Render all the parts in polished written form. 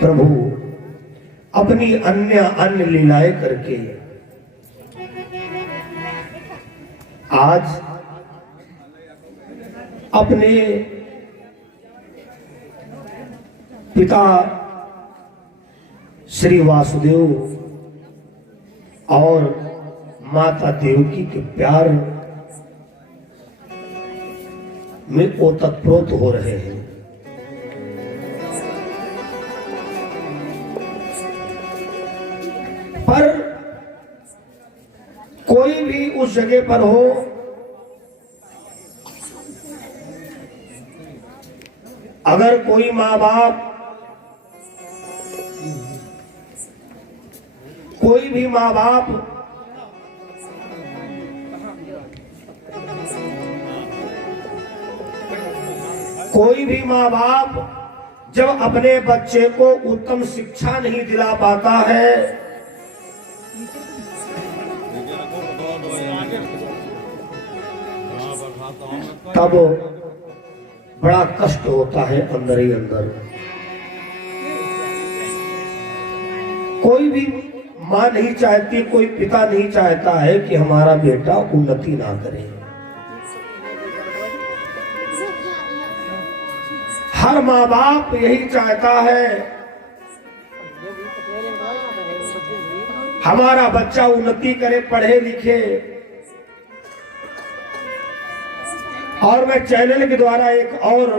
प्रभु अपनी अन्य लीलाएं करके आज अपने पिता श्री वासुदेव और माता देवकी के प्यार में ओतप्रोत हो रहे हैं। पर कोई भी उस जगह पर हो, अगर कोई माँ बाप, कोई भी माँ बाप जब अपने बच्चे को उत्तम शिक्षा नहीं दिला पाता है तब बड़ा कष्ट होता है अंदर ही अंदर। कोई भी माँ नहीं चाहती, कोई पिता नहीं चाहता है कि हमारा बेटा उन्नति ना करे। हर माँ बाप यही चाहता है हमारा बच्चा उन्नति करे, पढ़े लिखे। और मैं चैनल के द्वारा एक और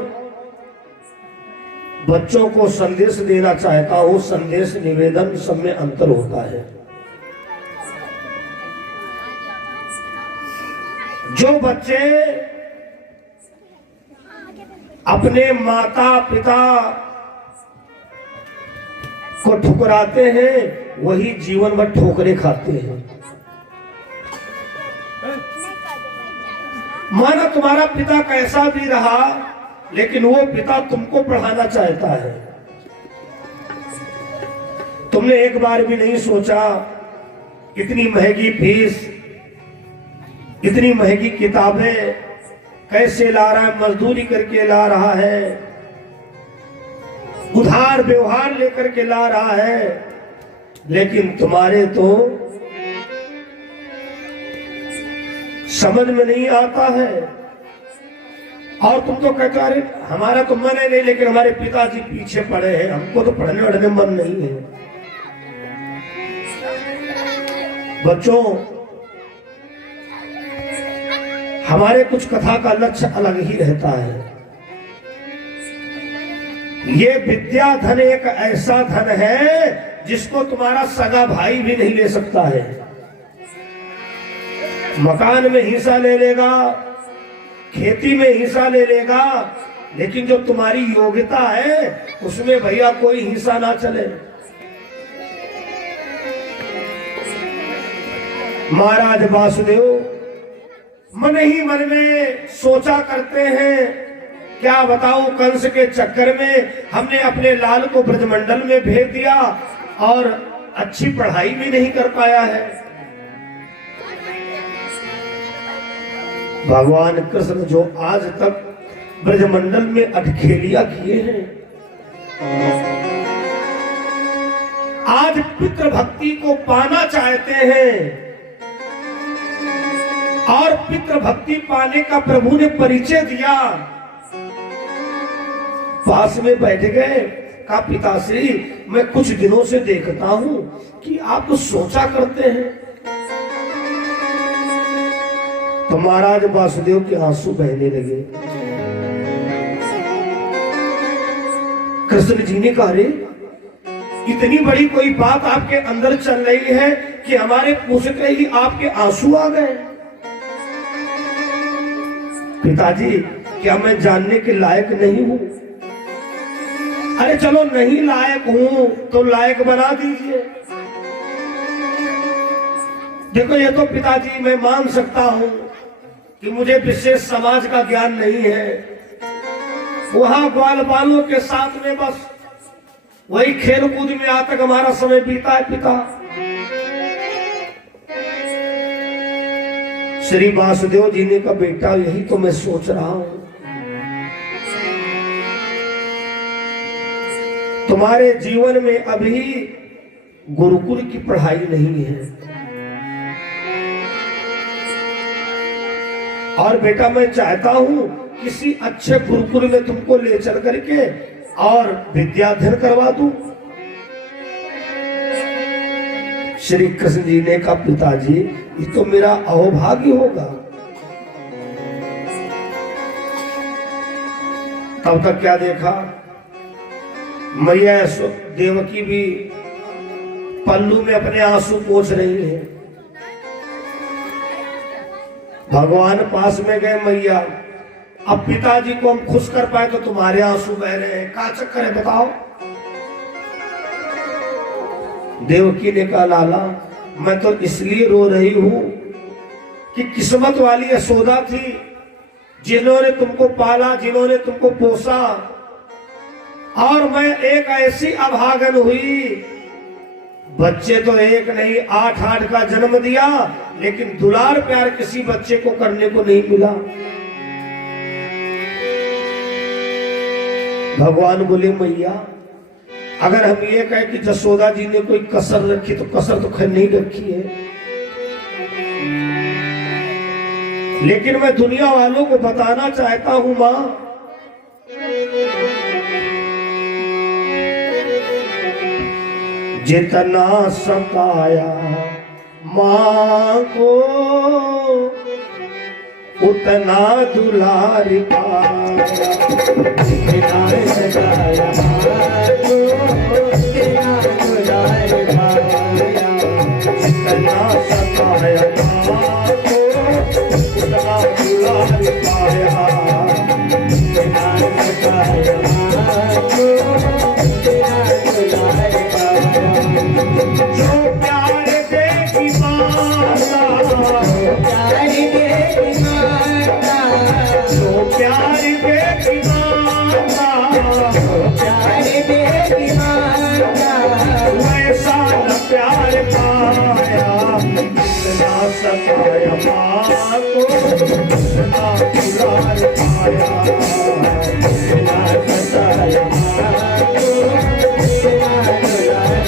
बच्चों को संदेश देना चाहता हूं। संदेश निवेदन सब में अंतर होता है। जो बच्चे अपने माता पिता को ठुकराते हैं वही जीवन भर ठोकरे खाते हैं। माना तुम्हारा पिता कैसा भी रहा, लेकिन वो पिता तुमको पढ़ाना चाहता है। तुमने एक बार भी नहीं सोचा इतनी महंगी फीस, इतनी महंगी किताबें कैसे ला रहा है, मजदूरी करके ला रहा है, उधार व्यवहार लेकर के ला रहा है, लेकिन तुम्हारे तो समझ में नहीं आता है। और तुम तो कहते अरे हमारा तो मन है नहीं, लेकिन हमारे पिताजी पीछे पड़े हैं, हमको तो पढ़ने वढ़ने मन नहीं है। बच्चों, हमारे कुछ कथा का लक्ष्य अलग ही रहता है। ये विद्या धन एक ऐसा धन है जिसको तुम्हारा सगा भाई भी नहीं ले सकता है। मकान में हिस्सा ले लेगा, खेती में हिस्सा ले लेगा, लेकिन जो तुम्हारी योग्यता है उसमें भैया कोई हिस्सा ना चले। महाराज वासुदेव मन ही मन में सोचा करते हैं, क्या बताऊं, कंस के चक्कर में हमने अपने लाल को ब्रजमंडल में भेज दिया और अच्छी पढ़ाई भी नहीं कर पाया है। भगवान कृष्ण जो आज तक ब्रजमंडल में अटखेलियां किए हैं, आज पितृ भक्ति को पाना चाहते हैं और पितृ भक्ति पाने का प्रभु ने परिचय दिया। पास में बैठ गए, कहा पिताश्री मैं कुछ दिनों से देखता हूं कि आप सोचा करते हैं। तो महाराज वासुदेव के आंसू बहने लगे। कृष्ण जी ने कहा रे इतनी बड़ी कोई बात आपके अंदर चल रही है कि हमारे पूछते ही आपके आंसू आ गए। पिताजी क्या मैं जानने के लायक नहीं हूं? अरे चलो नहीं लायक हूं तो लायक बना दीजिए। देखो ये तो पिताजी मैं मान सकता हूं कि मुझे विशेष समाज का ज्ञान नहीं है। वहां ग्वाल बालों के साथ में बस वही खेल कूद में आज तक हमारा समय बीता है पिता। श्री वासुदेव जी ने कहा बेटा यही तो मैं सोच रहा हूं। तुम्हारे जीवन में अभी गुरुकुल की पढ़ाई नहीं है। और बेटा मैं चाहता हूं किसी अच्छे गुरुकुल में तुमको ले चल करके और विद्याध्ययन करवा दूं। श्री कृष्ण जी ने कहा पिताजी ये तो मेरा अहोभाग्य होगा। तब तक क्या देखा, मैया देवकी भी पल्लू में अपने आंसू पोंछ रही है। भगवान पास में गए, मैया अब पिताजी को हम खुश कर पाए तो तुम्हारे आंसू बह रहे हैं, क्या चक्कर है बताओ। देवकी ने कहा लाला मैं तो इसलिए रो रही हूं कि किस्मत वाली यशोदा थी जिन्होंने तुमको पाला, जिन्होंने तुमको पोसा, और मैं एक ऐसी अभागन हुई, बच्चे तो एक नहीं 8 का जन्म दिया, लेकिन दुलार प्यार किसी बच्चे को करने को नहीं मिला। भगवान बोले मैया अगर हम ये कहें कि जसोदा जी ने कोई कसर रखी तो कसर तो खैर नहीं रखी है, लेकिन मैं दुनिया वालों को बताना चाहता हूं मां, जितना सताया मां को उतना दुलार पाया, जितना सताया मां को उतना दुलार पाया, जितना सताया मां को उतना दुलार पाया, जितना सताया मां को उतना दुलार पाया। जो प्यार देगी माता, प्यार देगी माता, जो प्यार देगी माता, प्यार देगी माता, वैसा न प्यार पाया, इतना सताया मां को उतना दुलार पाया, इतना सताया मां को उतना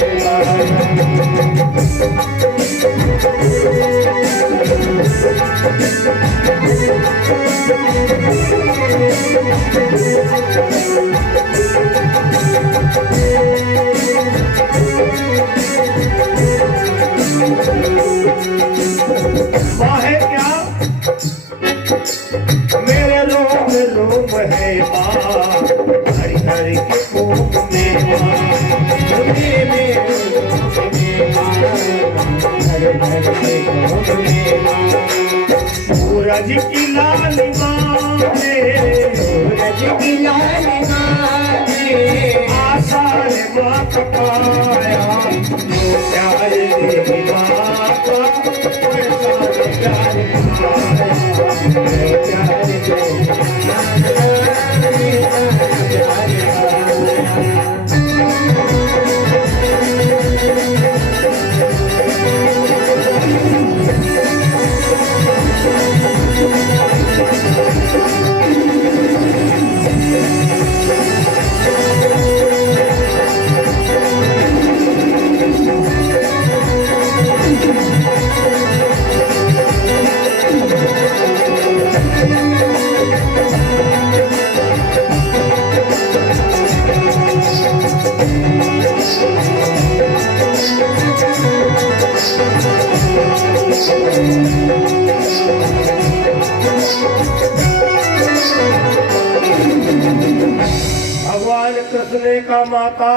दुलार है क्या मेरे रोम रोम है मां, हरि हरि के ओम में मां, हरि में सूरज की लालिमा में, सूरज की लालिमा में आषाढ़ मां का पाया, जो प्यार देगी मां का वैसा न प्यार पाया, प्यार देगी भगवान कृष्ण ने कहा माता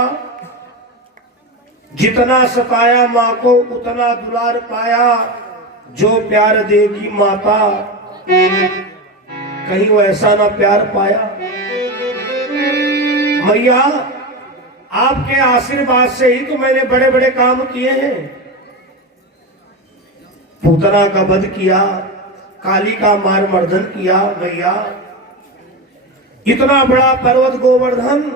जितना सताया मां को उतना दुलार पाया, जो प्यार देगी माता कहीं वैसा ना प्यार पाया। मैया आपके आशीर्वाद से ही तो मैंने बड़े बड़े काम किए हैं, पूतना का वध किया, काली का मार मर्दन किया। मैया इतना बड़ा पर्वत गोवर्धन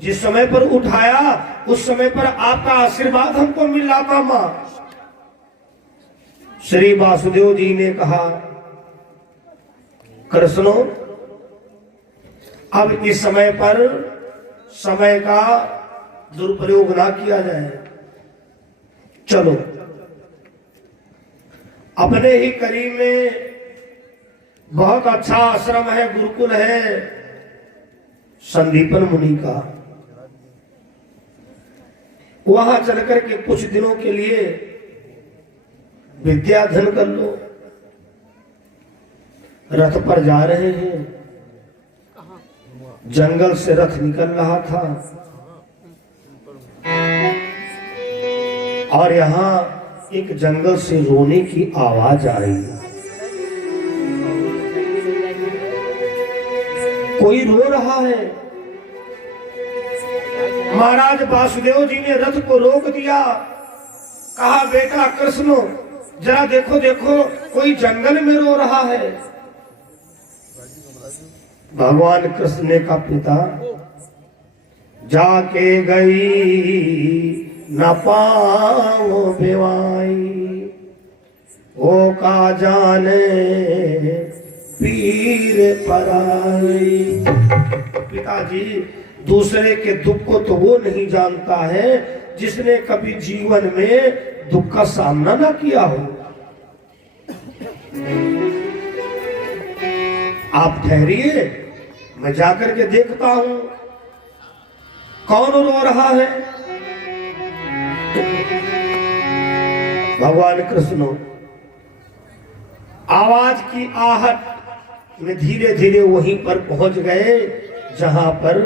जिस समय पर उठाया उस समय पर आपका आशीर्वाद हमको मिल रहा था मां। श्री वासुदेव जी ने कहा कृष्णो अब इस समय पर समय का दुरुपयोग ना किया जाए। चलो, अपने ही करीब में बहुत अच्छा आश्रम है, गुरुकुल है संदीपन मुनि का। वहां चलकर के कुछ दिनों के लिए विद्याधन कर लो। रथ पर जा रहे हैं, जंगल से रथ निकल रहा था और यहां एक जंगल से रोने की आवाज आई। कोई रो रहा है। महाराज वासुदेव जी ने रथ को रोक दिया, कहा बेटा कृष्ण जरा देखो देखो, कोई जंगल में रो रहा है। भगवान कृष्ण ने कहा पिता जाके गई न पाओ बेवाई, वो का जाने पीर पराई। पिताजी दूसरे के दुख को तो वो नहीं जानता है जिसने कभी जीवन में दुख का सामना ना किया हो। आप ठहरिए, मैं जाकर के देखता हूं कौन रो रहा है। भगवान कृष्ण आवाज की आहट में धीरे धीरे वहीं पर पहुंच गए जहां पर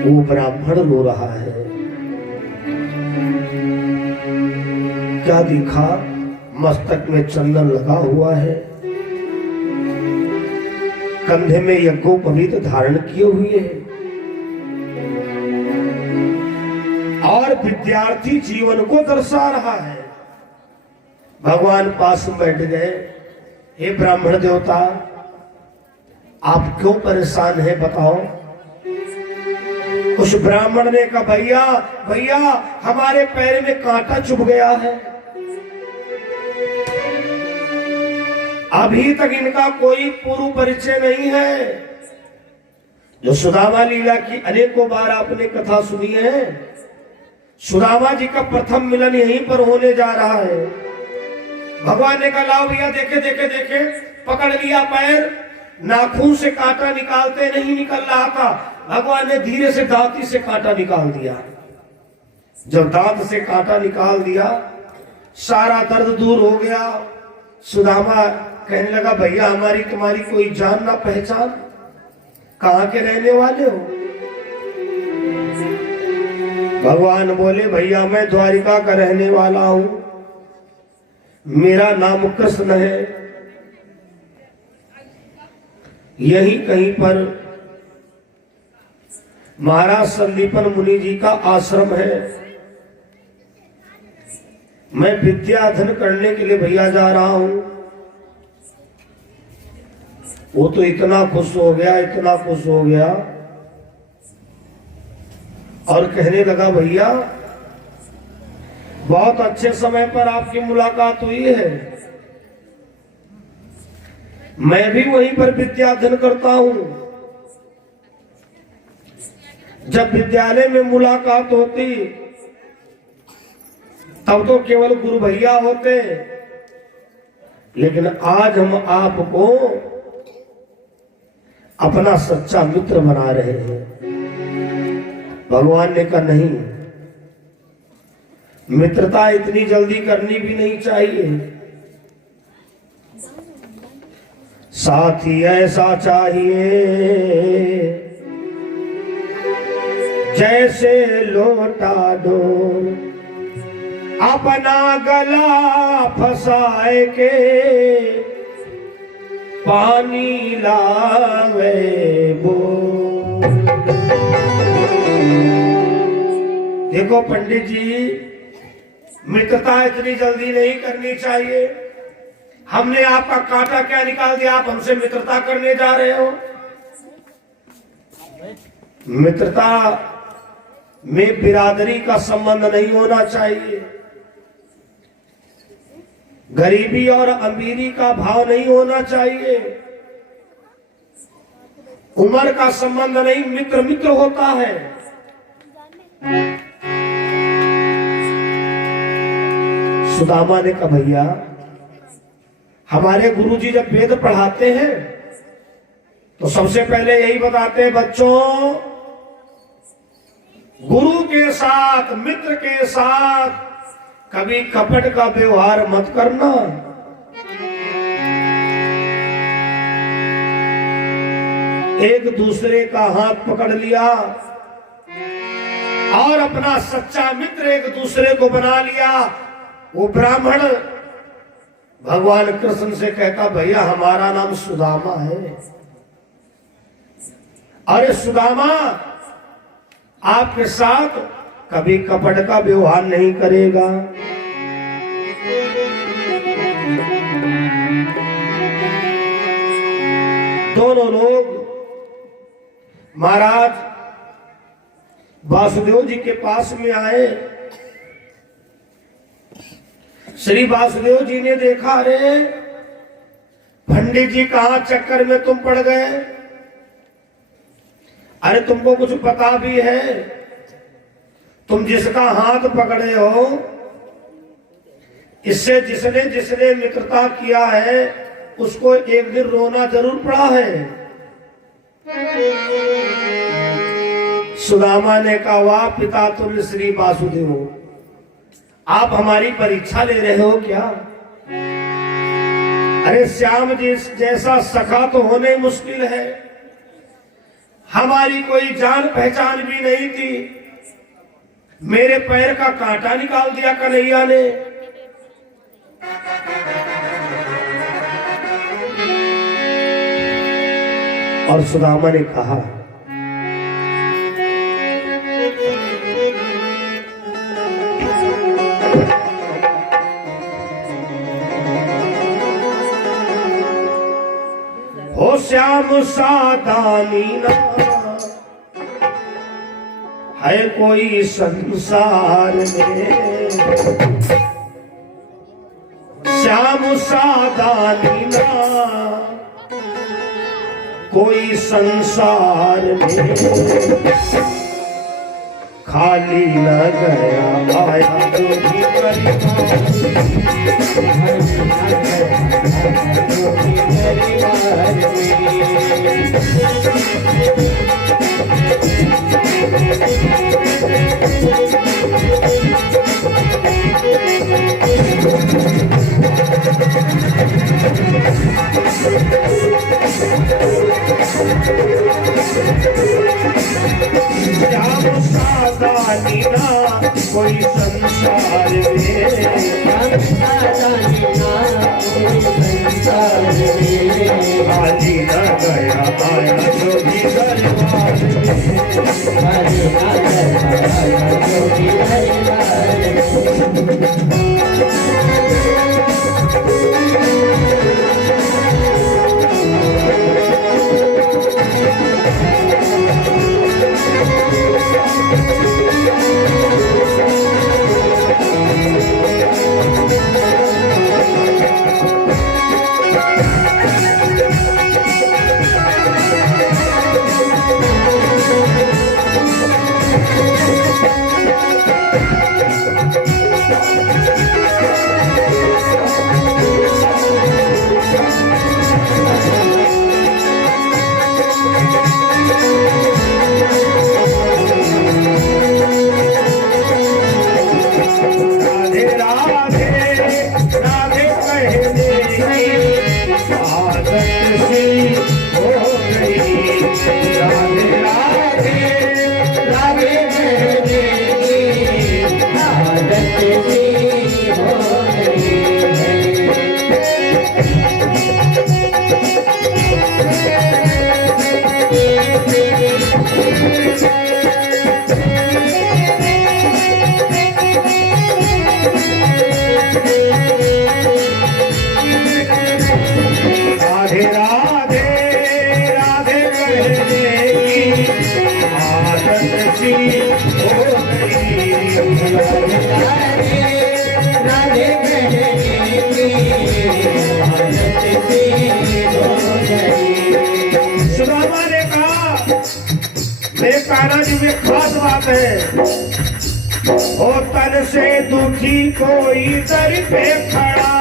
वो ब्राह्मण रो रहा है। क्या दिखा? मस्तक में चंदन लगा हुआ है, कंधे में यज्ञोपवीत धारण किए हुए है और विद्यार्थी जीवन को दर्शा रहा है। भगवान पास में बैठ गए। हे ब्राह्मण देवता, आप क्यों परेशान हैं बताओ। उस ब्राह्मण ने कहा भैया भैया हमारे पैर में कांटा चुभ गया है, अभी तक इनका कोई पूर्व परिचय नहीं है। जो सुदामा लीला की अनेकों बार आपने कथा सुनी है, सुदामा जी का प्रथम मिलन यहीं पर होने जा रहा है। भगवान ने कहा लाओ भैया देखे देखे देखे, पकड़ लिया पैर, नाखून से कांटा निकालते नहीं निकल रहा था। भगवान ने धीरे से दांती से कांटा निकाल दिया। जब दांत से कांटा निकाल दिया, सारा दर्द दूर हो गया। सुदामा कहने लगा भैया हमारी तुम्हारी कोई जान ना पहचान, कहां के रहने वाले हो। भगवान बोले भैया मैं द्वारिका का रहने वाला हूं, मेरा नाम कृष्ण है। यहीं कहीं पर महाराज संदीपन मुनि जी का आश्रम है। मैं विद्याधन करने के लिए भैया जा रहा हूं। वो तो इतना खुश हो गया, इतना खुश हो गया और कहने लगा भैया बहुत अच्छे समय पर आपकी मुलाकात हुई है, मैं भी वहीं पर विद्याधन करता हूं। जब विद्यालय में मुलाकात होती तब तो केवल गुरु भैया होते, लेकिन आज हम आपको अपना सच्चा मित्र बना रहे हैं। भगवान ने कहा नहीं, मित्रता इतनी जल्दी करनी भी नहीं चाहिए, साथी ऐसा चाहिए जैसे लोटा डोल, अपना गला फसाए के पानी लावे वो। देखो पंडित जी, मित्रता इतनी जल्दी नहीं करनी चाहिए। हमने आपका कांटा क्या निकाल दिया, आप हमसे मित्रता करने जा रहे हो। मित्रता में बिरादरी का संबंध नहीं होना चाहिए, गरीबी और अमीरी का भाव नहीं होना चाहिए। उम्र का संबंध नहीं, मित्र मित्र होता है। सुदामा ने कहा भैया हमारे गुरुजी जब वेद पढ़ाते हैं तो सबसे पहले यही बताते हैं बच्चों, गुरु के साथ मित्र के साथ कभी कपट का व्यवहार मत करना। एक दूसरे का हाथ पकड़ लिया और अपना सच्चा मित्र एक दूसरे को बना लिया। वो ब्राह्मण भगवान कृष्ण से कहता भैया हमारा नाम सुदामा है। अरे सुदामा आपके साथ कभी कपट का व्यवहार नहीं करेगा। दोनों लोग महाराज वासुदेव जी के पास में आए। श्री वासुदेव जी ने देखा, अरे पंडित जी कहां चक्कर में तुम पड़ गए? अरे तुमको कुछ पता भी है? तुम जिसका हाथ पकड़े हो, इससे जिसने जिसने मित्रता किया है उसको एक दिन रोना जरूर पड़ा है। सुदामा ने कहा वाह पिता तुल्य श्री वासुदेव, आप हमारी परीक्षा ले रहे हो क्या? अरे श्याम जी जैसा सखा तो होने मुश्किल है। हमारी कोई जान पहचान भी नहीं थी, मेरे पैर का कांटा निकाल दिया कन्हैया ने। और सुदामा ने कहा हो श्याम सादानी ना है कोई संसार में, श्याम सादानी ना कोई संसार में, खाली न गया आया जो भी कोई संसार में, खाली न गया आया जो भी दरबार सुदामा ने कहा मेरे कान्हा जी में खास बात है, ओ तन से दुखी कोई दर पे खड़ा,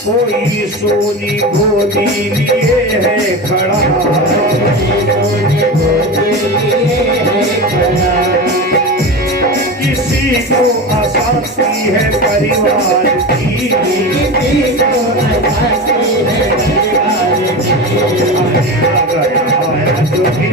कोई सोनी गोदी लिए है खड़ा, किसी को अशांति है परिवार की, जो भी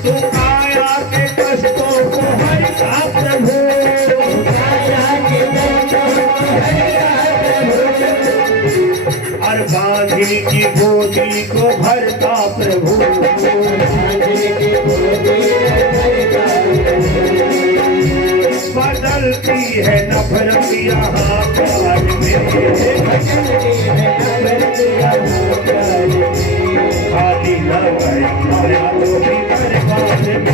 तो आया के कष्टों को हरिता प्रभु, और गांधी की गोदी को भरता प्रभु, बदलती है नफरत यहाँ प्यार में, खाली न गया आया तो भी दरबार में,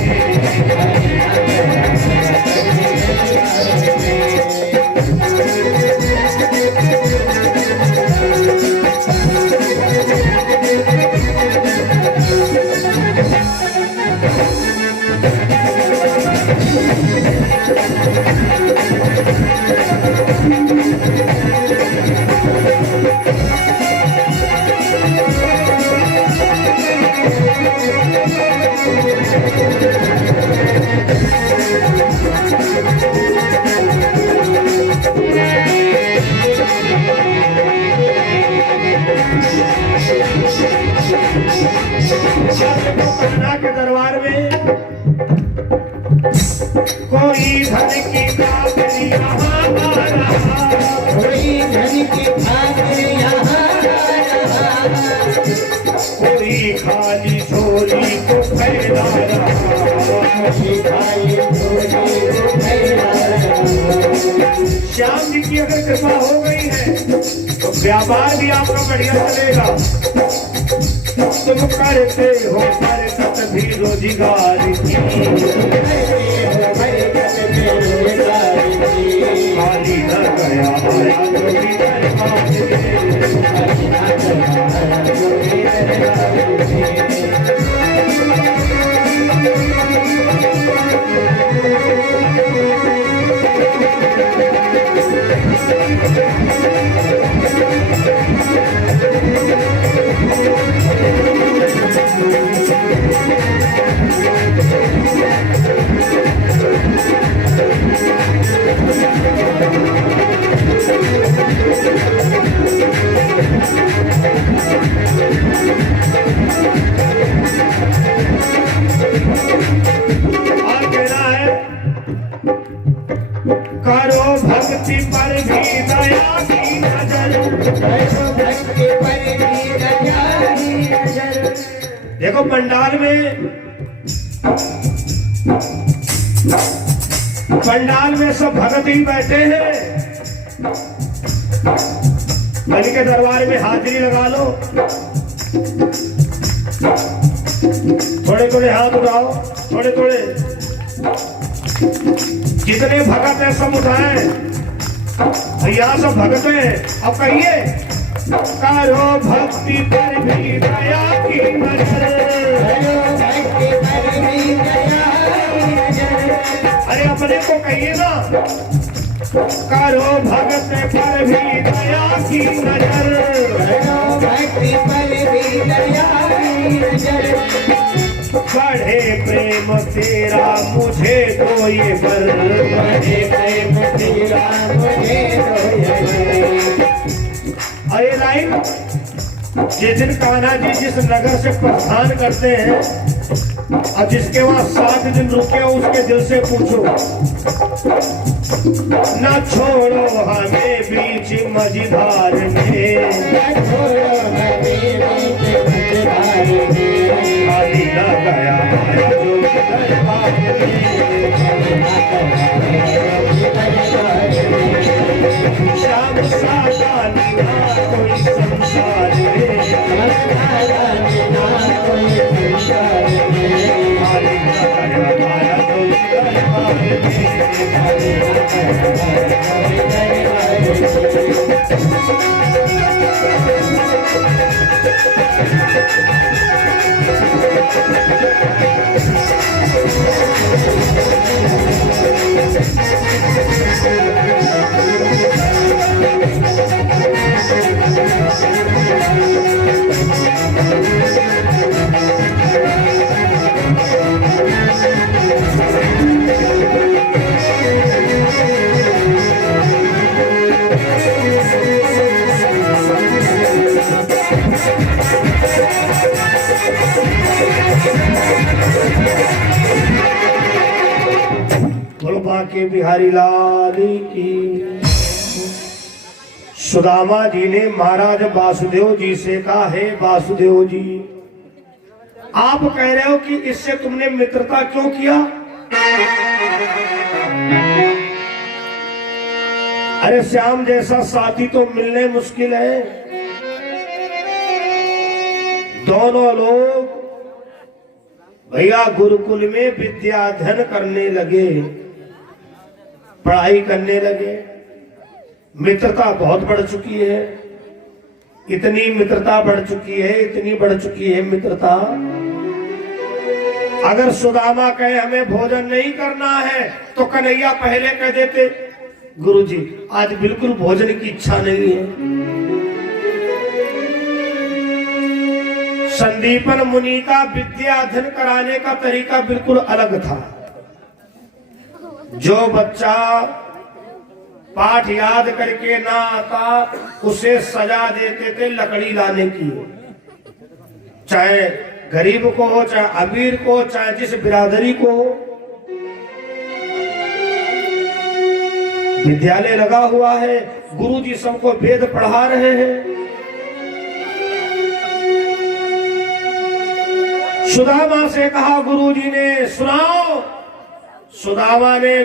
के दरबार में कोई धन की खातिर यहाँ आ रहा, कोई धन की खातिर यहाँ आ रहा, कोई खाली झोली को फैला रहा, श्याम जी की अगर कृपा हो गई है तो व्यापार भी आपका बढ़िया चलेगा, तुम करते हो बरकत भी रोजगार की, खाली न गया आया तो भी दरबार करो भक्ति पर भी दया की नजर, भक्ति पर भी दया की नजर। देखो पंडाल में सब भगत ही बैठे हैं, बलि के दरबार में हाजिरी लगा लो, थोड़े थोड़े हाथ उठाओ, थोड़े थोड़े, जितने भगत हैं सब उठाए, यहाँ सब भगत हैं। अब कहिए करो भक्ति पर भी दया की नजर, अरे अपने को कहिए ना, करो भगत पर भी दया की नजर, भक्ति पर भी दया की नजर, बढ़े प्रेम तेरा मुझे तो ये बर, बढ़े प्रेम तेरा मुझे तो ये बर, और ये लाइन जिस दिन कान्हा जी जिस नगर से प्रस्थान करते हैं और जिसके वहां 7 दिन रुके हो उसके दिल से पूछो, न छोड़ो हमें बीच मझधार में, खाली न गया जो दरबार में, श्याम सादा कोई संसार में, खाली न गया जो दरबार के बिहारी लाल की। सुदामा जी ने महाराज वासुदेव जी से कहा, हे वासुदेव जी, आप कह रहे हो कि इससे तुमने मित्रता क्यों किया? अरे श्याम जैसा साथी तो मिलने मुश्किल है। दोनों लोग भैया गुरुकुल में विद्या अध्ययन करने लगे, पढ़ाई करने लगे। मित्रता बहुत बढ़ चुकी है, इतनी मित्रता बढ़ चुकी है, इतनी बढ़ चुकी है मित्रता। अगर सुदामा कहे हमें भोजन नहीं करना है तो कन्हैया पहले कह देते, गुरुजी आज बिल्कुल भोजन की इच्छा नहीं है। संदीपन मुनि का विद्या अध्ययन कराने का तरीका बिल्कुल अलग था। जो बच्चा पाठ याद करके ना आता उसे सजा देते थे लकड़ी लाने की, चाहे गरीब को हो, चाहे अमीर को, चाहे जिस बिरादरी को हो। विद्यालय लगा हुआ है, गुरुजी सबको वेद पढ़ा रहे हैं। सुदामा से कहा गुरुजी ने सुनाओ। सुदामा ने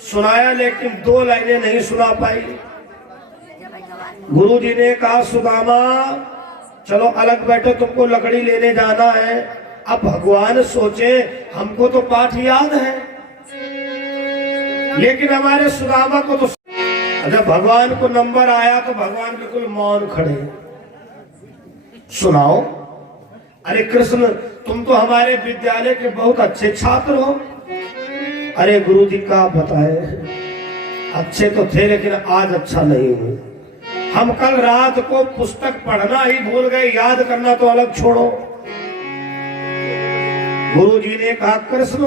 सुनाया लेकिन 2 लाइनें नहीं सुना पाई। गुरुजी ने कहा सुदामा चलो अलग बैठो, तुमको लकड़ी लेने जाना है। अब भगवान सोचे हमको तो पाठ याद है, लेकिन हमारे सुदामा को तो जब भगवान को नंबर आया तो भगवान बिल्कुल मौन खड़े। सुनाओ। अरे कृष्ण तुम तो हमारे विद्यालय के बहुत अच्छे छात्र हो। अरे गुरुजी का बताए, अच्छे तो थे लेकिन आज अच्छा नहीं हूं। हम कल रात को पुस्तक पढ़ना ही भूल गए, याद करना तो अलग छोड़ो। गुरुजी ने कहा कृष्ण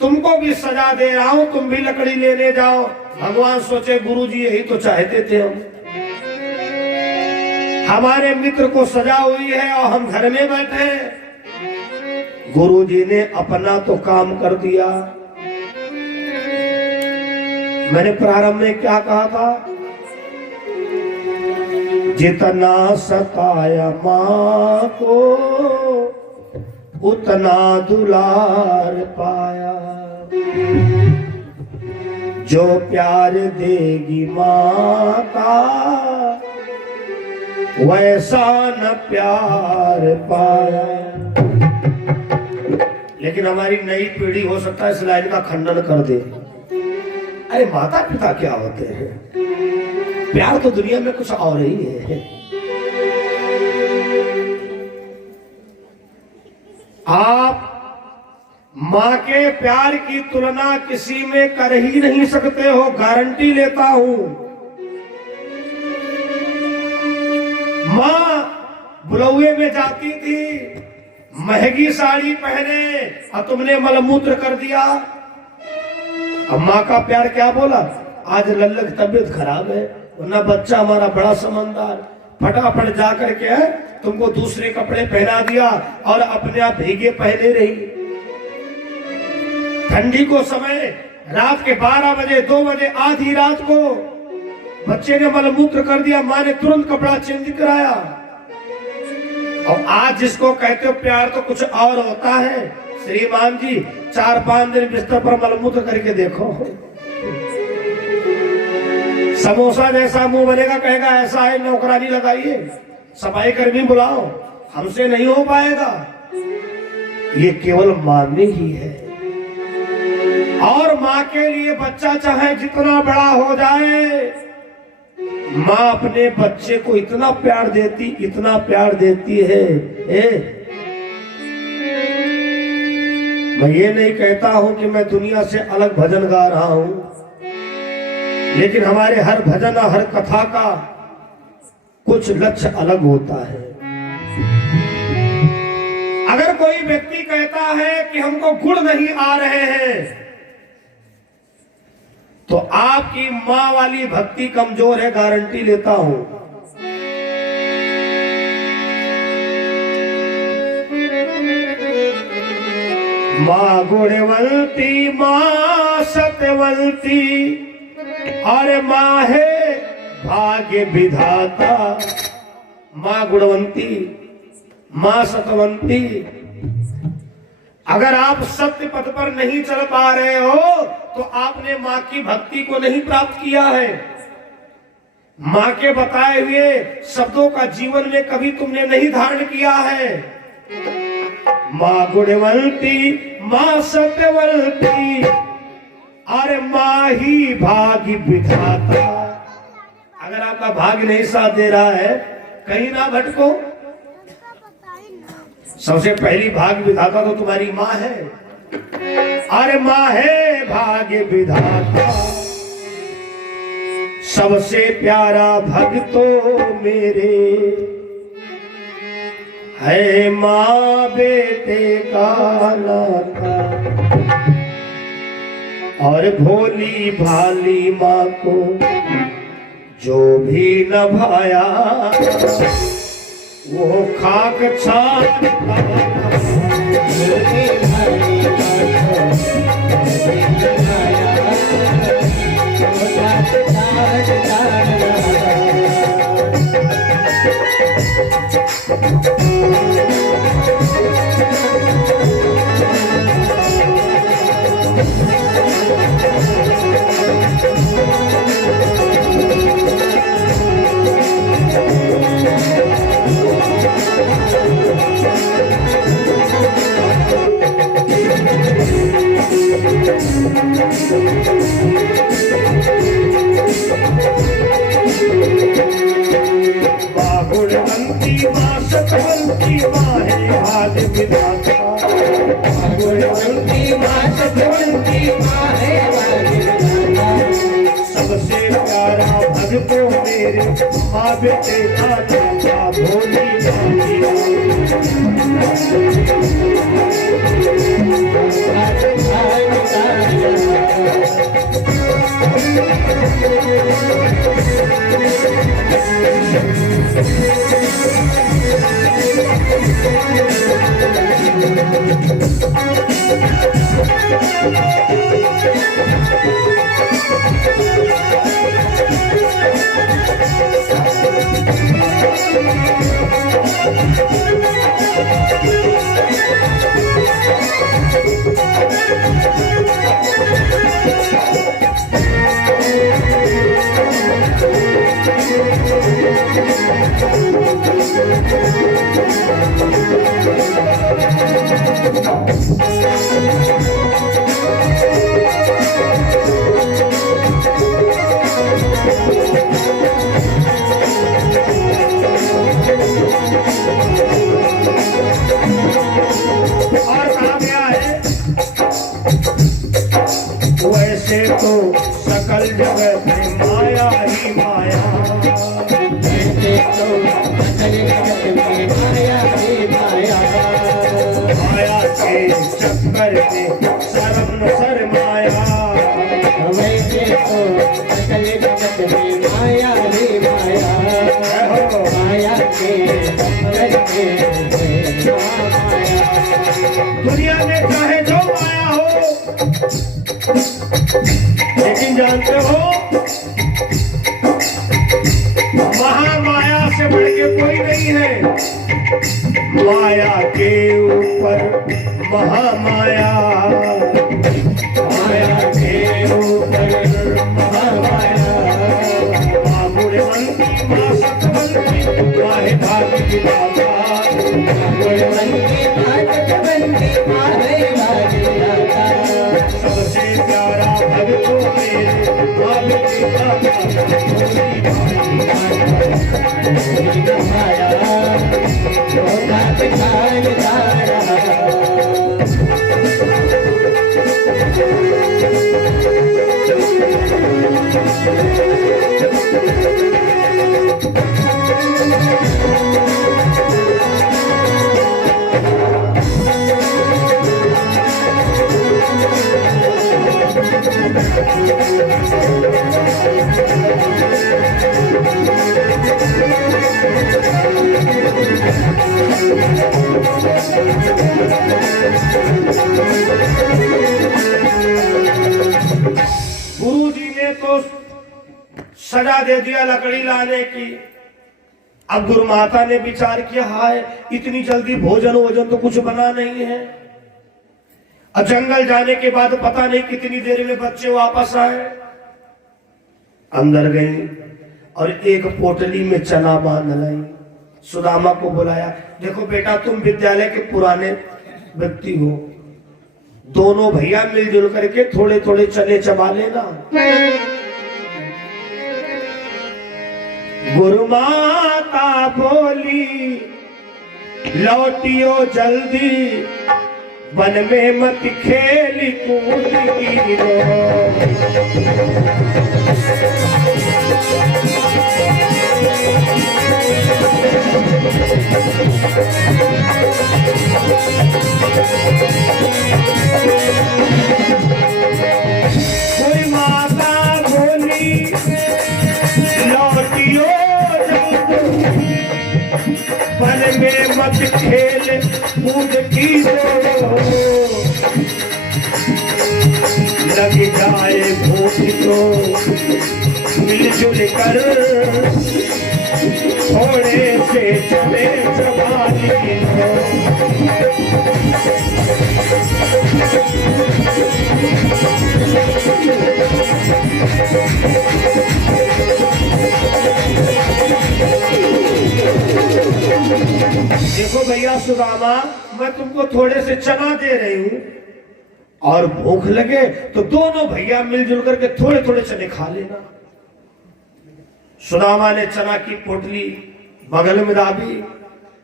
तुमको भी सजा दे रहा हूं, तुम भी लकड़ी लेने जाओ। भगवान सोचे गुरुजी यही तो चाहते थे हम, हमारे मित्र को सजा हुई है और हम घर में बैठे हैं। गुरुजी ने अपना तो काम कर दिया। मैंने प्रारंभ में क्या कहा था? जितना सताया माँ को उतना दुलार पाया, जो प्यार देगी माँ का वैसा न प्यार पाया। लेकिन हमारी नई पीढ़ी हो सकता है इस लाइन का खंडन कर दे। अरे माता पिता क्या होते हैं, प्यार तो दुनिया में कुछ और ही है। आप मां के प्यार की तुलना किसी में कर ही नहीं सकते हो, गारंटी लेता हूं। मां बुलौए में जाती थी, महंगी साड़ी पहने और तुमने मलमूत्र कर दिया। अब मां का प्यार क्या बोला? आज लल्ला की तबीयत खराब है, वरना बच्चा हमारा बड़ा समझदार, फटाफट जा करके तुमको दूसरे कपड़े पहना दिया और अपने आप भीगे पहने रही। ठंडी को समय रात के 12 बजे 2 बजे आधी रात को बच्चे ने मलमूत्र कर दिया, माँ ने तुरंत कपड़ा चेंज कराया। और आज जिसको कहते हो प्यार तो कुछ और होता है। श्रीमान जी 4-5 दिन बिस्तर पर मलमूत्र करके देखो, समोसा जैसा मुंह बनेगा, कहेगा ऐसा है, नौकरानी लगाइए, सफाई कर्मी बुलाओ, हमसे नहीं हो पाएगा। ये केवल मानने ही है। और माँ के लिए बच्चा चाहे जितना बड़ा हो जाए, माँ अपने बच्चे को इतना प्यार देती है। मैं ये नहीं कहता हूं कि मैं दुनिया से अलग भजन गा रहा हूं, लेकिन हमारे हर भजन और हर कथा का कुछ लक्ष्य अलग होता है। अगर कोई व्यक्ति कहता है कि हमको गुण नहीं आ रहे हैं, तो आपकी मां वाली भक्ति कमजोर है, गारंटी लेता हूं। मां गुणवंती, मां सत्यवंती, और मां है भाग्य विधाता। मां गुणवंती, मां सत्यवंती। अगर आप सत्य पथ पर नहीं चल पा रहे हो तो आपने मां की भक्ति को नहीं प्राप्त किया है। मां के बताए हुए शब्दों का जीवन में कभी तुमने नहीं धारण किया है। मां गुणवंती, मां सत्यवंती, और मां ही भाग्य विधाता। अगर आपका भाग्य नहीं साथ दे रहा है, कहीं ना भटको। सबसे पहली भाग्य विधाता तो तुम्हारी माँ है। अरे माँ है भाग्य विधाता, सबसे प्यारा भक्तों मेरे है माँ बेटे का नाता। और भोली भाली माँ को जो भी नभाया, वो खाक छान गुणवंती, मां सत्यवंती, मां है भाग्य विधाता। गुणवंती, मां सत्यवंती, मां है भाग्य विधाता। सबसे प्यारा भक्तों मेरे मां बेटे का नाता। भोली वैसे तो सकल जगत में माया ही माया। वैसे तो सकल जगत में माया ही माया। माया के चक्कर में शर्म शर्माया। वैसे तो सकल जगत में माया जानते हो महामाया से बढ़ के कोई नहीं है। माया के ऊपर महामाया, माया के ऊपर महामाया। माँ गुणवंती माँ सतवंती माहे भागी बाबा, गुणवंती माँ सतवंती माहे भागी बाबा। सबसे प्यारा भक्तों में माँ बेटी बाबा माया धोखा दिखाए जा रहा। गुरु जी ने तो सजा दे दिया लकड़ी लाने की। अब गुरु माता ने विचार किया, हाय इतनी जल्दी भोजन वोजन तो कुछ बना नहीं है। अब जंगल जाने के बाद पता नहीं कितनी देर में बच्चे वापस आए। अंदर गई और एक पोटली में चना बांध लाई। सुदामा को बुलाया, देखो बेटा तुम विद्यालय के पुराने व्यक्ति हो, दोनों भैया मिलजुल करके थोड़े थोड़े चने चबा लेना। गुरु माता बोली लौटियो जल्दी, वन में मत खेल कूद गिरो। कोई माता बोली लौटियो वन में मत खेल कूद गिरो। लग जाए भूख तो मिलजुल कर थोड़े से चले चबा लो। देखो भैया सुदामा, मैं तुमको थोड़े से चना दे रही हूं और भूख लगे तो दोनों भैया मिलजुल करके थोड़े थोड़े चने खा लेना। सुदामा ने चना की पोटली बगल में दाबी।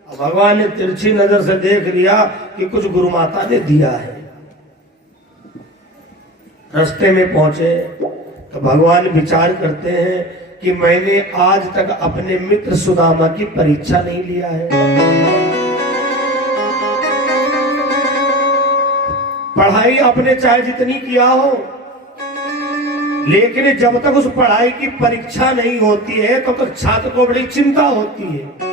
भगवान ने तिरछी नजर से देख लिया कि कुछ गुरु माता ने दिया है। रास्ते में पहुंचे तो भगवान विचार करते हैं कि मैंने आज तक अपने मित्र सुदामा की परीक्षा नहीं लिया है। पढ़ाई आपने चाहे जितनी किया हो, लेकिन जब तक उस पढ़ाई की परीक्षा नहीं होती है तब तक छात्र को बड़ी चिंता होती है।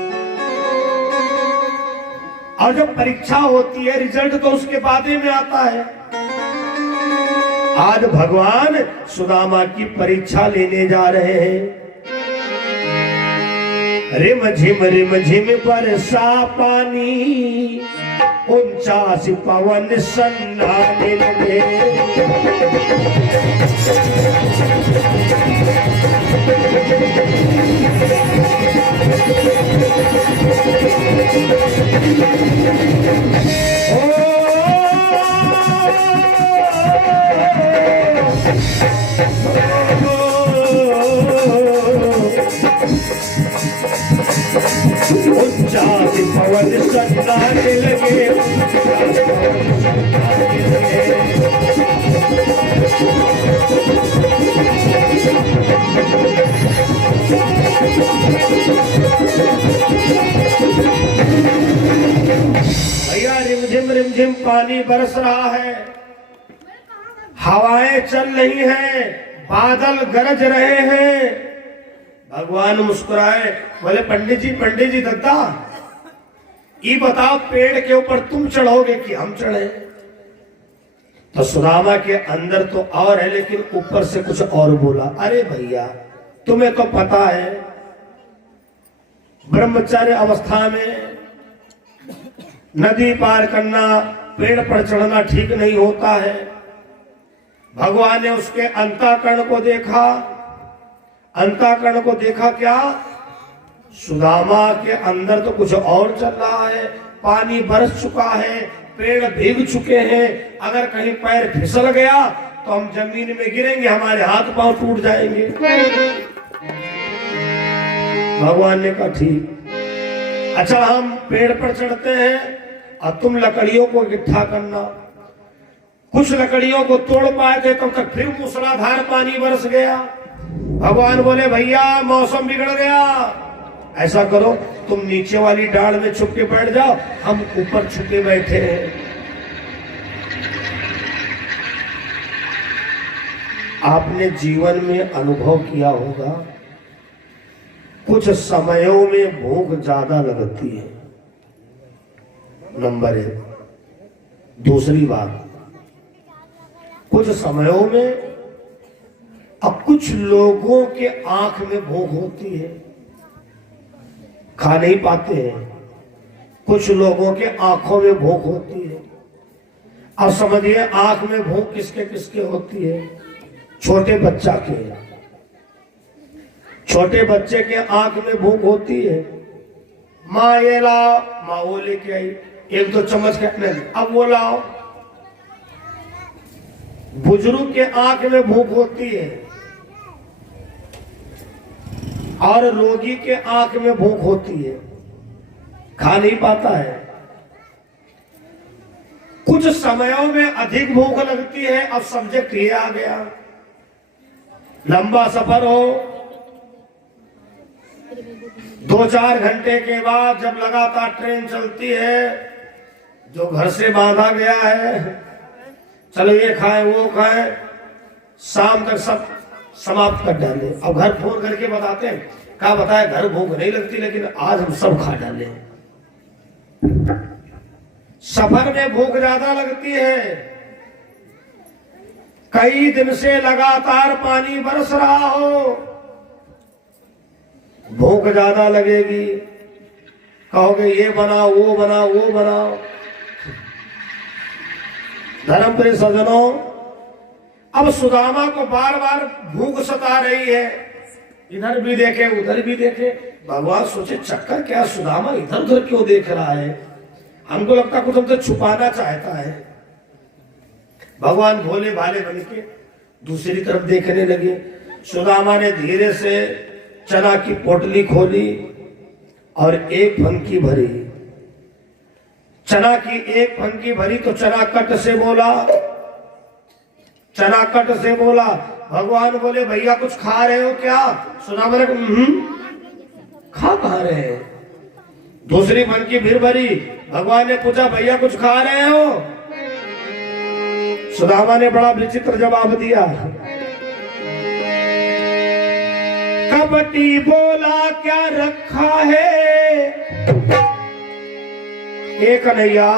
और जब परीक्षा होती है रिजल्ट तो उसके बाद में आता है। आज भगवान सुदामा की परीक्षा लेने जा रहे हैं। रिम झिम बरसा पानी, 49 पवन सन्नाटे लगे। पवन सन्नाटे लगे। भैया रिमझिम पानी बरस रहा है, हवाएं चल रही हैं, बादल गरज रहे हैं। भगवान मुस्कुराए, बोले पंडित जी दत्ता, ये बताओ पेड़ के ऊपर तुम चढ़ोगे कि हम चढ़े? तो सुदामा के अंदर तो और है, लेकिन ऊपर से कुछ और बोला। अरे भैया, तुम्हें तो पता है ब्रह्मचर्य अवस्था में नदी पार करना, पेड़ पर चढ़ना ठीक नहीं होता है। भगवान ने उसके अंतःकरण को देखा। अंतःकरण को देखा क्या? सुदामा के अंदर तो कुछ और चल रहा है। पानी बरस चुका है, पेड़ भीग चुके हैं। अगर कहीं पैर फिसल गया तो हम जमीन में गिरेंगे, हमारे हाथ पांव टूट जाएंगे। भगवान ने कहा ठीक, अच्छा हम पेड़ पर चढ़ते हैं और तुम लकड़ियों को इकट्ठा करना। कुछ लकड़ियों को तोड़ पाए थे, तब तक फिर मूसलाधार पानी बरस गया। भगवान बोले भैया मौसम बिगड़ गया, ऐसा करो तुम नीचे वाली डाल में छुप के बैठ जाओ, हम ऊपर छुपे बैठे हैं। आपने जीवन में अनुभव किया होगा, कुछ समयों में भूख ज्यादा लगती है, नंबर 1। दूसरी बात, कुछ समयों में अब कुछ लोगों के आंख में भूख होती है, खा नहीं पाते हैं। कुछ लोगों के आंखों में भूख होती है। अब समझिए आंख में भूख किसके किसके होती है? छोटे बच्चा के, छोटे बच्चे के आंख में भूख होती है। माँ ये लाओ, माँ वो लेके आई, 1-2 चम्मच के, अब वो लाओ। बुजुर्ग के आंख में भूख होती है और रोगी के आंख में भूख होती है, खा नहीं पाता है। कुछ समयों में अधिक भूख लगती है। अब सब्जेक्ट ये आ गया, लंबा सफर हो, 2-4 घंटे के बाद जब लगातार ट्रेन चलती है, जो घर से बांधा गया है, चलो ये खाएं वो खाएं, शाम तक सब समाप्त कर डाले। अब घर फोन करके बताते हैं, क्या बताए घर भूख नहीं लगती, लेकिन आज हम सब खा डाले। सफर में भूख ज्यादा लगती है। कई दिन से लगातार पानी बरस रहा हो, भूख ज्यादा लगेगी। कहोगे ये बनाओ वो बनाओ वो बनाओ। धर्म प्रिय सज्जनों, अब सुदामा को बार बार भूख सता रही है, इधर भी देखे उधर भी देखे। भगवान सोचे चक्कर क्या, सुदामा इधर उधर क्यों देख रहा है? हमको लगता कुछ हमसे छुपाना चाहता है। भगवान भोले भाले बन के दूसरी तरफ देखने लगे। सुदामा ने धीरे से चना की पोटली खोली और एक फनकी भरी। चना की एक फनकी भरी तो चना कट से बोला, चना कट से बोला। भगवान बोले भैया कुछ खा रहे हो क्या? सुदामा ने खा रहे हैं। दूसरी फनकी फिर भरी। भगवान ने पूछा भैया कुछ खा रहे हो? सुदामा ने बड़ा विचित्र जवाब दिया। कपटी बोला क्या रखा है? एक कन्हैया,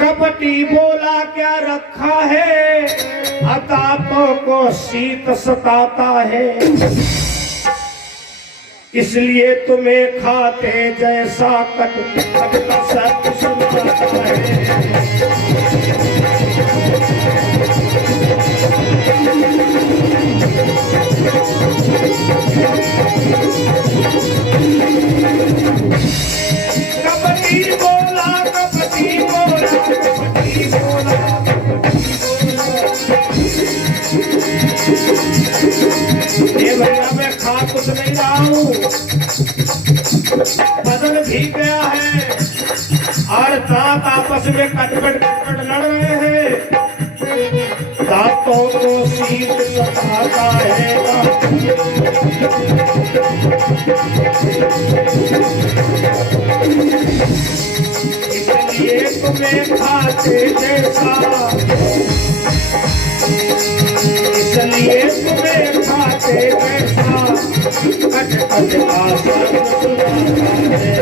कपटी बोला क्या रखा है? अतापों को शीत सताता है, इसलिए तुम्हें खाते जैसा कट का सत्य सुनाता है। कपटी बोला कपटी बोला कपटी बोला। ये भैया मैं खा कुछ नहीं रहा हूँ, बदल भी गया है और दांत आपस में कटकट लड़ रहे हैं। दांतों को शीत सताता है, इसलिए तुम्हें खाते जैसा, इसलिए तुम्हें खाते जैसा कट कट आसन सुनाता है।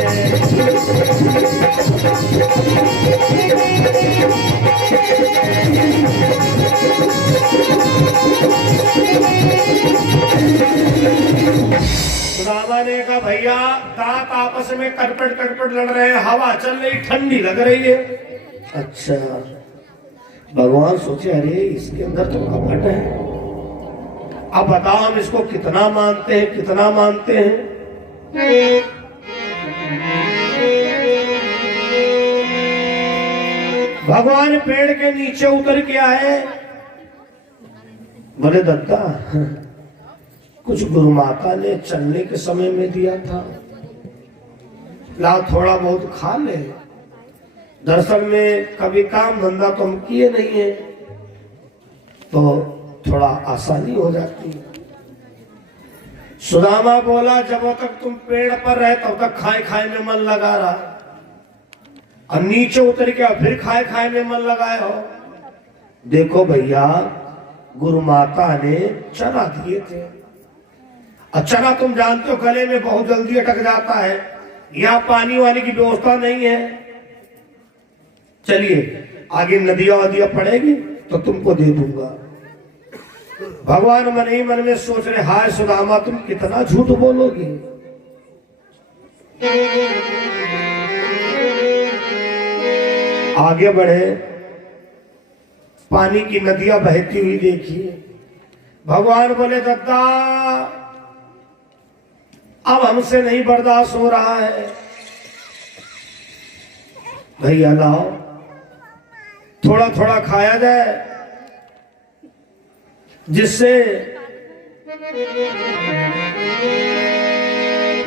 सुदामा ने कहा भैया दांत आपस में कटपट कटपट लड़ रहे हैं, हवा चल रही, ठंडी लग रही है। अच्छा, भगवान सोचे अरे इसके अंदर तो कपट है, अब बताओ हम इसको कितना मानते हैं, कितना मानते हैं। भगवान पेड़ के नीचे उतर के आए, बोले दत्ता कुछ गुरु माता ने चलने के समय में दिया था, ला थोड़ा बहुत खा ले। दरअसल में कभी काम धंधा तो हम किए नहीं है, तो थोड़ा आसानी हो जाती है। सुदामा बोला जब तक तुम पेड़ पर रहे तब तक खाए खाए में मन लगा रहा, और नीचे उतर के फिर खाए खाए में मन लगाए हो। देखो भैया गुरु माता ने चना दिए थे, और चना तुम जानते हो गले में बहुत जल्दी अटक जाता है, यहाँ पानी वानी की व्यवस्था नहीं है। चलिए आगे नदियां वदियां पड़ेगी तो तुमको दे दूंगा। भगवान मन ही मन में सोच रहे हाय सुदामा तुम कितना झूठ बोलोगे। आगे बढ़े, पानी की नदियां बहती हुई देखिए। भगवान बोले दत्ता अब हमसे नहीं बर्दाश्त हो रहा है, भैया लाओ थोड़ा थोड़ा खाया जाए, जिससे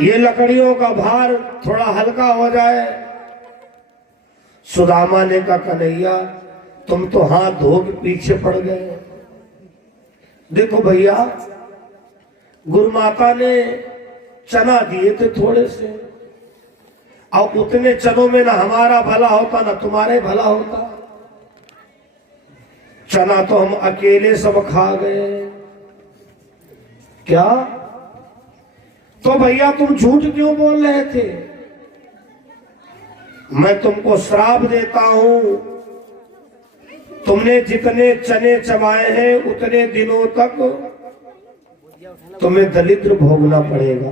ये लकड़ियों का भार थोड़ा हल्का हो जाए। सुदामा ने कहा कन्हैया तुम तो हाथ धो के पीछे पड़ गए। देखो भैया गुरु माता ने चना दिए थे थोड़े से, और उतने चनों में ना हमारा भला होता ना तुम्हारे भला होता। चना तो हम अकेले सब खा गए। क्या? तो भैया तुम झूठ क्यों बोल रहे थे? मैं तुमको श्राप देता हूं, तुमने जितने चने चबाए हैं उतने दिनों तक तुम्हें दरिद्र भोगना पड़ेगा।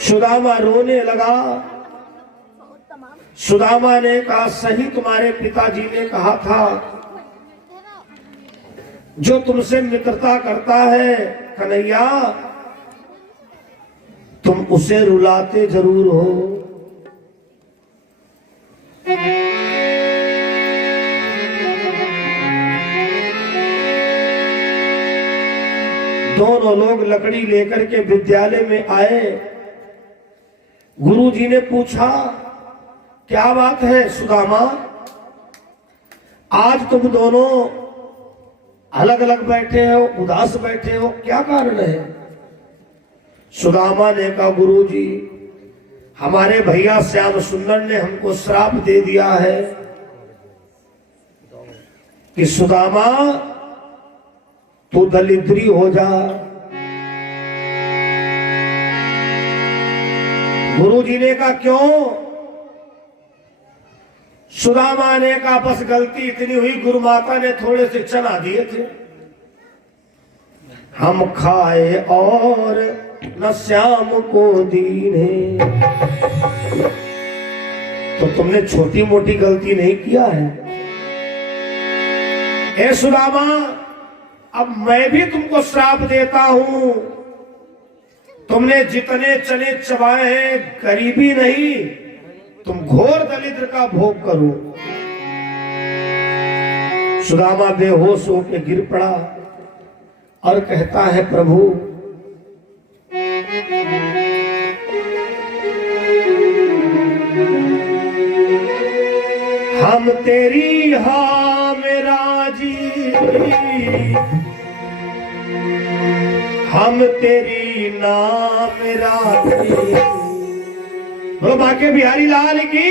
सुदामा रोने लगा। सुदामा ने कहा सही तुम्हारे पिताजी ने कहा था, जो तुमसे मित्रता करता है कन्हैया तुम उसे रुलाते जरूर हो। दोनों लोग लकड़ी लेकर के विद्यालय में आए। गुरुजी ने पूछा क्या बात है सुदामा, आज तुम दोनों अलग अलग बैठे हो, उदास बैठे हो, क्या कारण है? सुदामा ने कहा गुरुजी हमारे भैया श्याम सुंदर ने हमको श्राप दे दिया है कि सुदामा तू दलिद्री हो जा। गुरुजी ने कहा क्यों? सुदामा ने कहा बस गलती इतनी हुई, गुरु माता ने थोड़े से चना दिए थे, हम खाए और न श्याम को दीने। तो तुमने छोटी मोटी गलती नहीं किया है। ए सुदामा अब मैं भी तुमको श्राप देता हूं, तुमने जितने चने चबाए हैं गरीबी नहीं तुम घोर दरिद्र का भोग करो। सुदामा बेहोश होकर गिर पड़ा और कहता है प्रभु हम तेरी हाँ मेरा जी, हम तेरी नाम राजी। बोलो बाके बिहारी लाल की।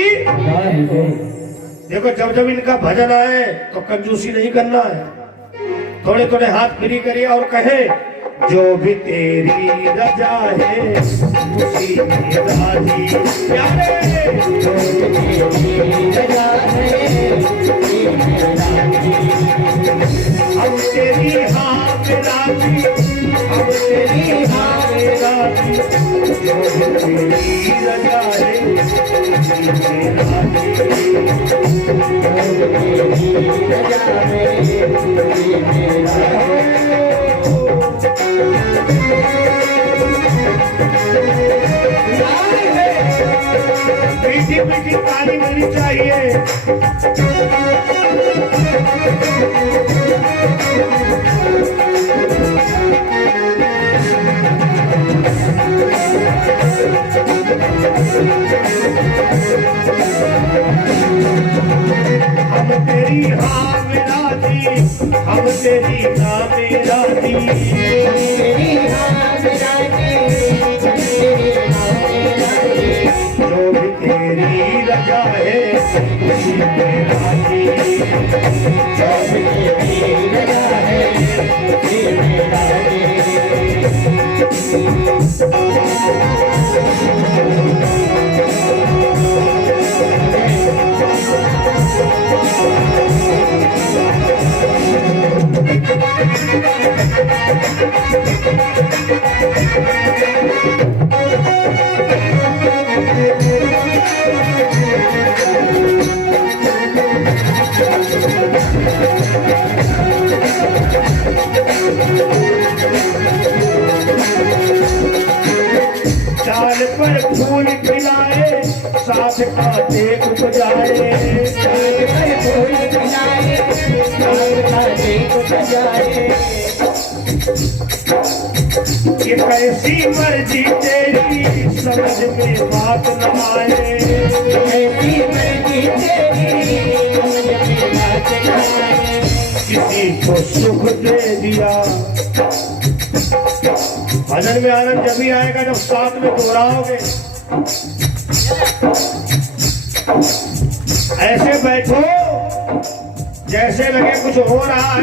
देखो जब जब इनका भजन आए तो कंजूसी नहीं करना है, थोड़े थोड़े हाथ फ्री करिए और कहे जो भी तेरी रजा है उसी में राजी। प्यारे जो भी तेरी रजा है उसी में राजी। हम तेरी हाँ मेरा जी, हम तेरी हाँ मेरा जी, जो तेरी रजा है मेरा मीठी मीठी पानी मिलनी चाहिए। हम तेरी हाँ मेरा जी, हम तेरी हाँ मेरा जी, तेरी हाँ मेरा जी, जो भी तेरी रजा है उसी मेरा जी, जो भी तेरी रजा है ये मेरा चाल पर फूल खिलाए साथ कांटे उपजाए, चाल पर फूल खिलाए चाल कांटे उपजाए। ये कैसी मर्जी तेरी समझ में बात न आए, ऐसी मर्जी तेरी समझ में बात न आए। किसी को सुख दे दिया। भजन में आनंद जब भी आएगा जब साथ में दोहराओगे। ऐसे बैठो जैसे लगे कुछ हो रहा है,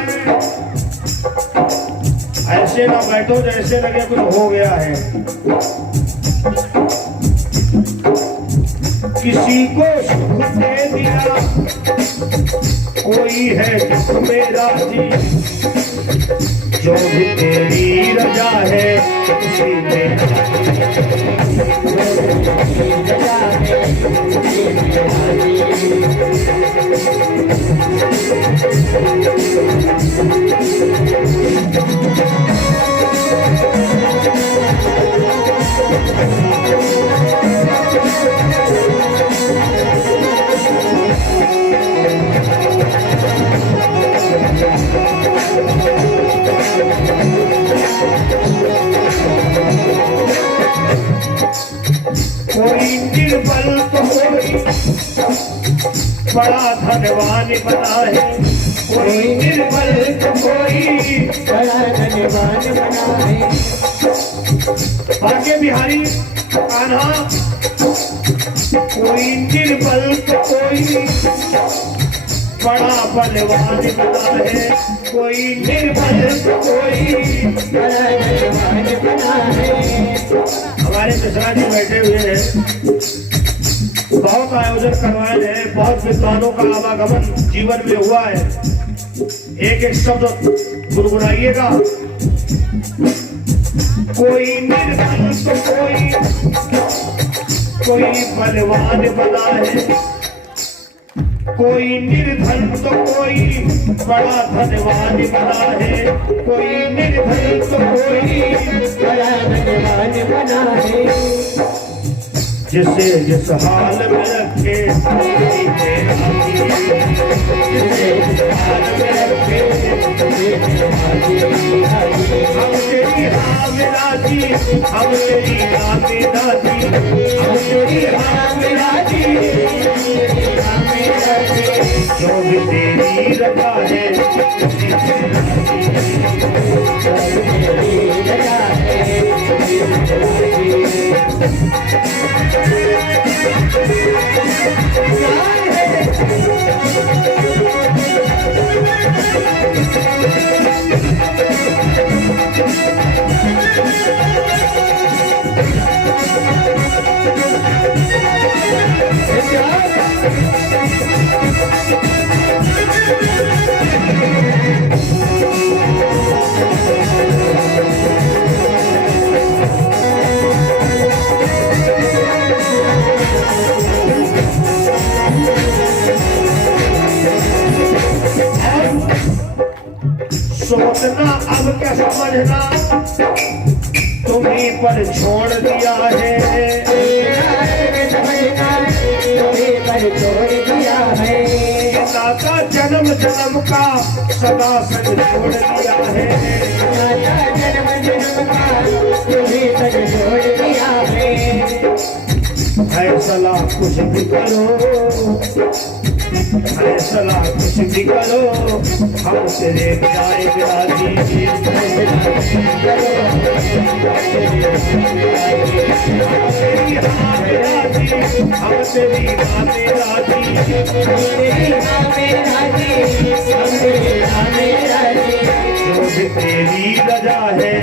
ऐसे ना बैठो जैसे लगे कुछ हो गया है। किसी को सुख दे दिया कोई है दुख मेरा जी, जो भी तेरी रजा है उसी में रजा है ये मेरा कोई निर्बल तो कोई बड़ा धनवान बना है, कोई निर्बल तो कोई बड़ा धन्यवाद बना है। भाग्य बिहारी कान्हा, कोई निर्बल तो कोई बड़ा बलवान बना है, कोई निर्बल तो कोई बड़ा धन्यवाद बना है। हमारे मिश्रा जी बैठे हुए हैं, बहुत आयोजन करवाए हैं, बहुत विद्वानों का आवागमन जीवन में हुआ है। एक एक शब्द गुनगुनाइएगा। कोई निर्बल तो कोई बलवान बना है, कोई निर्धन तो कोई बड़ा धनवान बना है, कोई निर्धन तो कोई बड़ा धन्यवाद बना है। जिसे जिस हाल में रखे जिसे जिस हाल में रखे हम तेरी हाँ मेरा जी, हम तेरी हाँ मेरा जी, हम तेरी हाँ मेरा जी, जो भी तेरी रखा है उसी रजा है मेरा उतना अब क्या समझना, तुम्हीं पर छोड़ दिया है। नाता जन्म जन्म का सदा संग छोड़ दिया है। फैसला कुछ भी करो, फैसला कुछ भी करो, हम तेरे प्यारे बिराजी। हम तेरी बातें राजी, जो भी तेरी रजा है।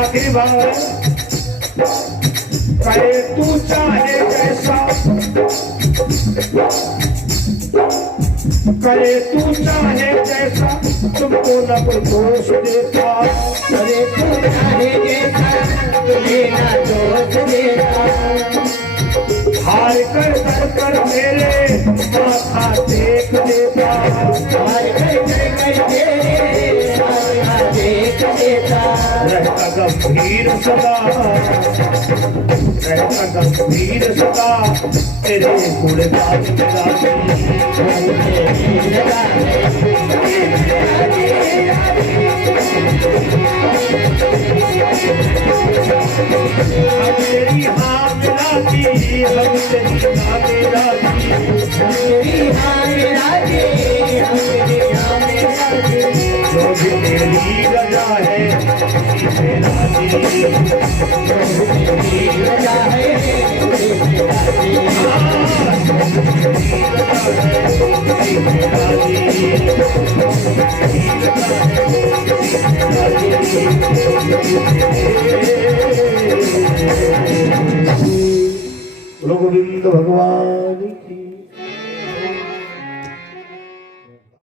आखिरी बार करे तू चाहे जैसा, करे तू चाहे जैसा, तुमको न कोई दोष देता। करे तू चाहे जैसा, तुम्हें ना दोष देता। हार कर मेरे माथा टेक देता। हार कर मेरे माथा टेक देता। रहता गंभीर सदा, रहता गंभीर सदा, तेरे गुणगान गाती। हम तेरी हाँ मिलाती, हम तेरी हाँ मिलाती, तेरी हाँ मिलाती, हम तेरी हाँ मिलाती। जो भी तेरी रजा है तेरी रजा है। गोविंद भगवान।